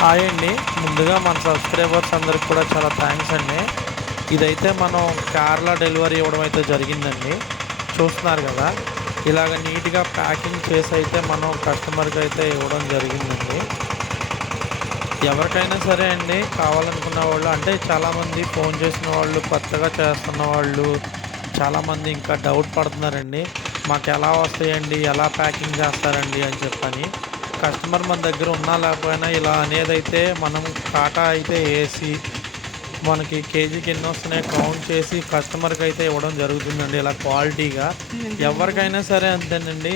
Hi అండి. ముందుగా మన సబ్స్క్రైబర్స్ అందరికి కూడా చాలా థ్యాంక్స్ అండి. ఇదైతే మనం కార్లో డెలివరీ ఇవ్వడం అయితే జరిగిందండి. చూస్తున్నారు కదా. ఇలాగ నీట్గా ప్యాకింగ్ చేసి అయితే మనం కస్టమర్కి అయితే ఇవ్వడం జరిగిందండి. ఎవరికైనా సరే అండి కావాలనుకున్న వాళ్ళు అంటే చాలామంది ఫోన్ చేసిన వాళ్ళు కొత్తగా చేస్తున్న వాళ్ళు చాలామంది ఇంకా డౌట్ పడుతున్నారండి. మాకు ఎలా వస్తాయండి? ఎలా ప్యాకింగ్ చేస్తారండి? అని చెప్పని కస్టమర్ మన దగ్గర ఉన్నా లేకపోయినా ఇలా అనేది అయితే మనం కాటా అయితే వేసి మనకి కేజీకి ఎన్ని వస్తున్నాయి కౌంట్ చేసి కస్టమర్కి అయితే ఇవ్వడం జరుగుతుందండి. ఇలా క్వాలిటీగా ఎవరికైనా సరే అంతేనండి.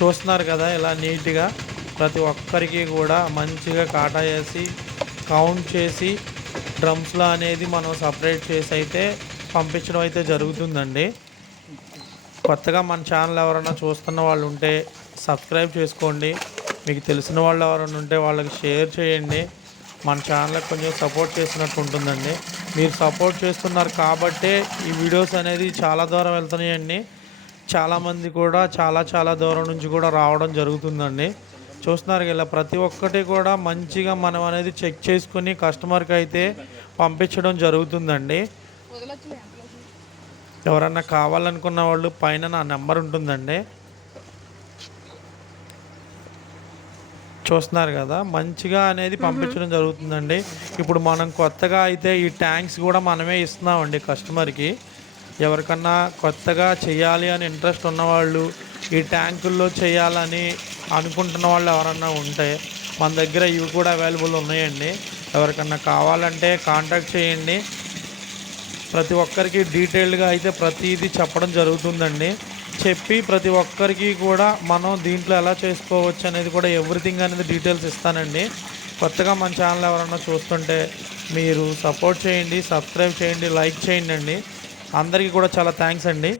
చూస్తున్నారు కదా ఇలా నీట్గా ప్రతి ఒక్కరికి కూడా మంచిగా కాటా వేసి కౌంట్ చేసి డ్రమ్స్లో అనేది మనం సపరేట్ చేసి అయితే పంపించడం అయితే జరుగుతుందండి. కొత్తగా మన ఛానల్ ఎవరైనా చూస్తున్న వాళ్ళు ఉంటే సబ్స్క్రైబ్ చేసుకోండి. మీకు తెలిసిన వాళ్ళు ఎవరైనా ఉంటే వాళ్ళకి షేర్ చేయండి. మన ఛానల్కి కొంచెం సపోర్ట్ చేసినట్టు ఉంటుందండి. మీరు సపోర్ట్ చేస్తున్నారు కాబట్టే ఈ వీడియోస్ అనేది చాలా దూరం వెళ్తున్నాయండి. చాలామంది కూడా చాలా చాలా దూరం నుంచి కూడా రావడం జరుగుతుందండి. చూస్తున్నారు ఇలా ప్రతి ఒక్కటి కూడా మంచిగా మనం అనేది చెక్ చేసుకుని కస్టమర్కి అయితే పంపించడం జరుగుతుందండి. ఎవరన్నా కావాలనుకున్న వాళ్ళు పైన నా నెంబర్ ఉంటుందండి. చూస్తున్నారు కదా మంచిగా అనేది పంపించడం జరుగుతుందండి. ఇప్పుడు మనం కొత్తగా అయితే ఈ ట్యాంక్స్ కూడా మనమే ఇస్తున్నామండి కస్టమర్కి. ఎవరికన్నా కొత్తగా చేయాలి అని ఇంట్రెస్ట్ ఉన్నవాళ్ళు ఈ ట్యాంకుల్లో చేయాలని అనుకుంటున్న వాళ్ళు ఎవరన్నా ఉంటే మన దగ్గర ఇవి కూడా అవైలబుల్ ఉన్నాయండి. ఎవరికన్నా కావాలంటే కాంటాక్ట్ చేయండి. ప్రతి ఒక్కరికి డీటెయిల్డ్గా అయితే ప్రతిదీ చెప్పడం జరుగుతుందండి. చెప్పి ప్రతి ఒక్కరికి కూడా మనం దీంట్లో ఎలా చేసుకోవచ్చు అనేది కూడా ఎవ్రీథింగ్ అనేది డీటెయిల్స్ ఇస్తానండి. కొత్తగా మన ఛానల్ ఎవరన్నా చూస్తుంటే మీరు సపోర్ట్ చేయండి సబ్స్క్రైబ్ చేయండి లైక్ చేయండి అండి. అందరికీ కూడా చాలా థ్యాంక్స్ అండి.